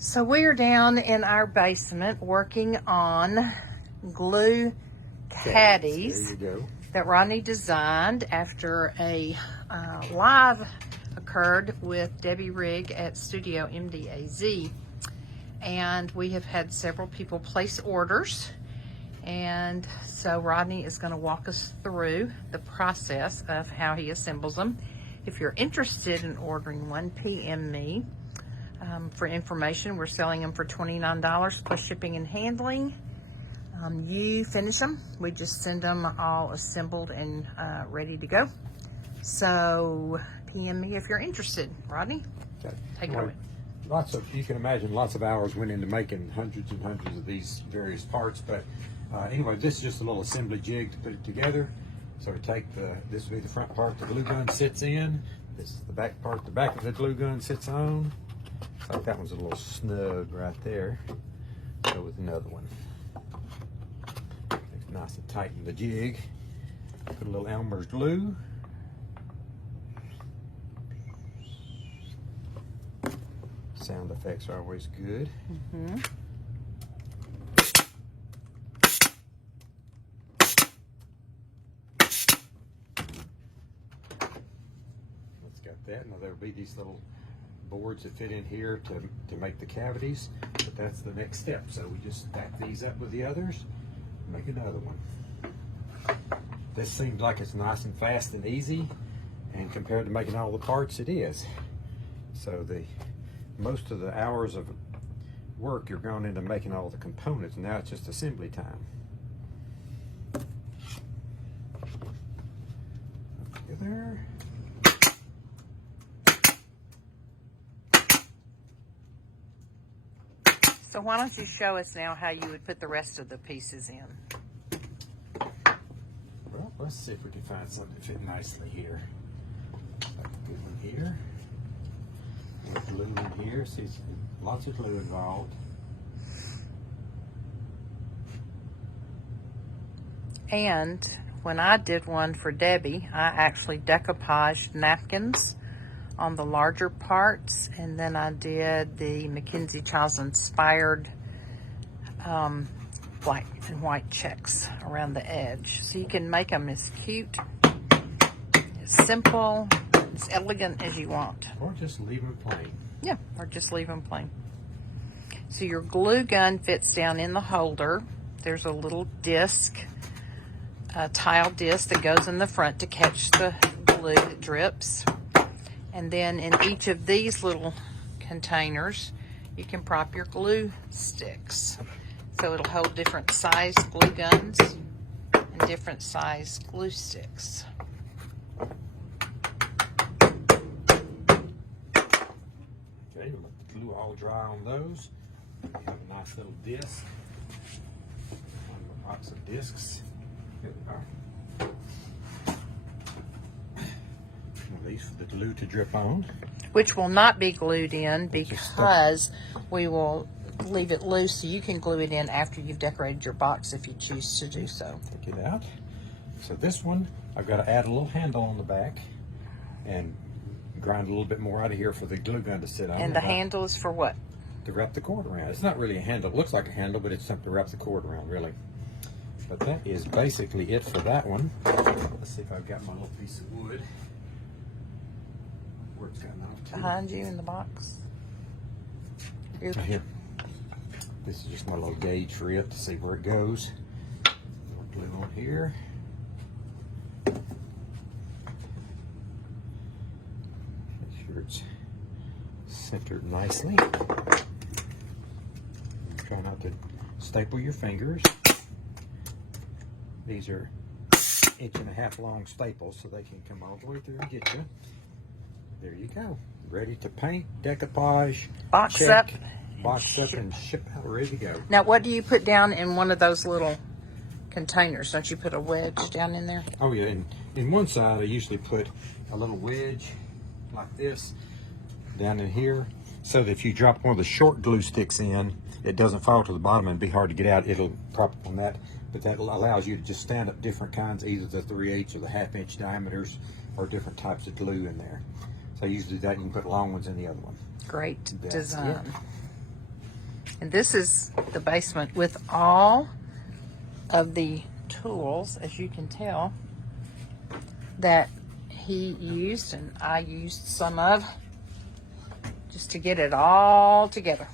So we are down in our basement working on glue caddies that Rodney designed after a live occurred with Debbie Rigg at Studio MDAZ. And we have had several people place orders. And so Rodney is going to walk us through the process of how he assembles them. If you're interested in ordering one, PM me. For information, we're selling them for $29 plus shipping and handling. You finish them, we just send them all assembled and ready to go. So PM me if you're interested. Rodney, okay. Take it away. You can imagine lots of hours went into making hundreds and hundreds of these various parts, but anyway, this is just a little assembly jig to put it together. So we take this will be the front part the glue gun sits in. This is the back part the back of the glue gun sits on. It's like that one's a little snug right there. Go with another one. It's nice and tighten the jig. Put a little Elmer's glue. Sound effects are always good. Let's got that. Now there'll be these little boards that fit in here to make the cavities, but that's the next step. So we just stack these up with the others, make another one. This seems like it's nice and fast and easy, and compared to making all the parts, it is. So most of the hours of work you're going into making all the components. Now it's just assembly time. Together. So why don't you show us now how you would put the rest of the pieces in? Well, let's see if we can find something to fit nicely here. Like a good one here. And glue in here. See, lots of glue involved. And when I did one for Debbie, I actually decoupaged napkins on the larger parts, and then I did the Mackenzie Childs inspired black and white checks around the edge. So you can make them as cute, as simple, as elegant as you want. Or just leave them plain. Yeah, or just leave them plain. So your glue gun fits down in the holder. There's a little disc, a tile disc that goes in the front to catch the glue that drips. And then in each of these little containers, you can prop your glue sticks. So it'll hold different size glue guns and different size glue sticks. Okay, let the glue all dry on those. We have a nice little disc. One box of discs. Here they are. These for the glue to drip on. Which will not be glued in because we will leave it loose so you can glue it in after you've decorated your box if you choose to do so. Take it out. So this one, I've got to add a little handle on the back and grind a little bit more out of here for the glue gun to sit on. And the handle is for what? To wrap the cord around. It's not really a handle. It looks like a handle, but it's something to wrap the cord around, really. But that is basically it for that one. Let's see if I've got my little piece of wood. Where it's gotten off to. Behind you in the box. Right here. This is just my little gauge for it to see where it goes. More glue on here. Make sure it's centered nicely. Try not to staple your fingers. These are 1.5 inch long staples, so they can come all the way through and get you. There you go. Ready to paint, decoupage, box check, up, box up, and ship out. Ready to go. Now, what do you put down in one of those little containers? Don't you put a wedge down in there? Oh yeah, and in one side I usually put a little wedge like this down in here, so that if you drop one of the short glue sticks in, it doesn't fall to the bottom and be hard to get out. It'll prop up on that, but that allows you to just stand up different kinds, either the 3/8 or the 1/2 inch diameters, or different types of glue in there. So I usually do that, and you can put long ones in the other one. Great That's design. it. And this is the basement with all of the tools, as you can tell, that he used and I used some of, just to get it all together.